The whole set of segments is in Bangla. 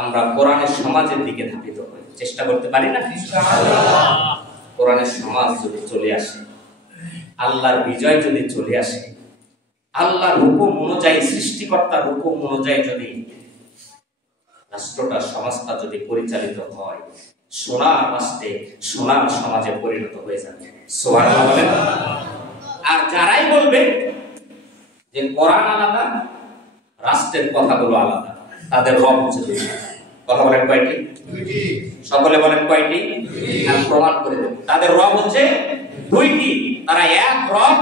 আমরা কোরআনের সমাজের দিকে ধাবিত হই, চেষ্টা করতে পারি না? কোরআনের সমাজ যদি চলে আসে, আল্লাহর বিজয় যদি চলে আসে, আল্লাহর হুকুম অনুযায়ী, সৃষ্টিকর্তার হুকুম অনুযায়ী যদি রাষ্ট্রটা, সমাজটা যদি পরিচালিত হয়, সোনার রাষ্ট্রে, সোনার সমাজে পরিণত হয়ে যাবে। সুবহানাল্লাহ বলেন। আর যারাই বলবে যে কোরআন আলাদা, রাষ্ট্রের কথাগুলো আলাদা, তাদের রব হচ্ছে দুইটি। কথা বলেন কয়টি? দুইটি। সকলে বলেন কয়টি? আমি প্রমাণ করে দেব। তাদের রব হচ্ছে দুইটি। তারা এক রব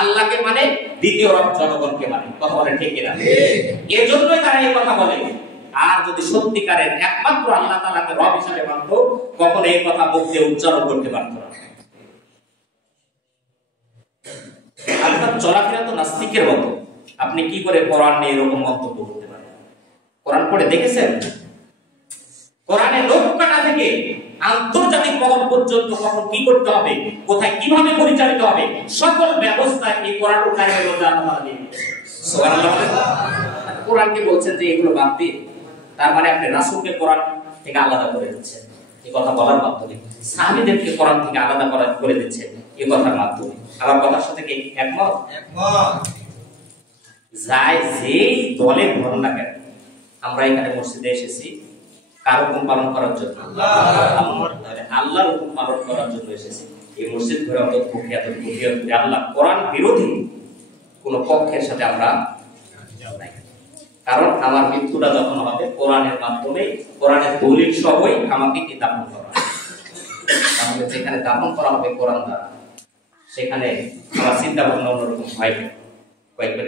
আল্লাহকে মানে, দ্বিতীয় রব জনগণকে মানে। কথা বলেন ঠিক কিনা? এজন্যই তারা এই কথা বলে। আর যদি সত্যিকারের একমাত্র আল্লাহ তাআলাকে রব হিসেবে মানত, কখনো এই কথা মুখ দিয়ে উচ্চারণ করতে পারত না। আপনার চলাফেরা তো নাস্তিকের মতো। আপনি কি করে কোরআন নিয়ে এরকম মন্তব্য করতে পারেন? কোরআন পড়ে দেখেছেন? কোরআনের লোককাটা থেকে আন্তর্জাতিক মহল পর্যন্ত কখন কি করতে হবে, কোথায় কিভাবে পরিচালিত হবে, সকল ব্যবস্থা এই কোরআন কারিমের মধ্যে আল্লাহ দিয়ে দিয়েছেন। সুবহানাল্লাহ। কোরআনকে বলছেন যে এগুলো বাদ দিয়ে, তার মানে আপনি রাসূলকে কোরআন থেকে আলাদা করে দিচ্ছেন। এই কথা বলার মাধ্যমে সাহাবীদেরকে কোরআন থেকে আলাদা করে দিচ্ছেন এই কথার মাধ্যমে। আমার কথার সাথে কি একমত? একমত। যাই যেই দলে ভর না কেন, আমরা এখানে মসজিদে এসেছি কার হুকুম পালন করার জন্য? আল্লাহর হুকুম পালন করার জন্য এসেছি। এই মসজিদ ঘুরে অন্তত আল্লাহ কোরআন বিরোধী কোন পক্ষের সাথে আমরা নাই। কারণ আমার মৃত্যুটা যখন হবে কোরআনের মাধ্যমে, কোরআনের দলিল সহই আমাকে কি দাফন করা হবে। তাহলে যেখানে দাফন করা হবে কোরআন দ্বারা, সেখানে আমার চিন্তা ভাবনা অন্যরকম হয়। কয়েকবার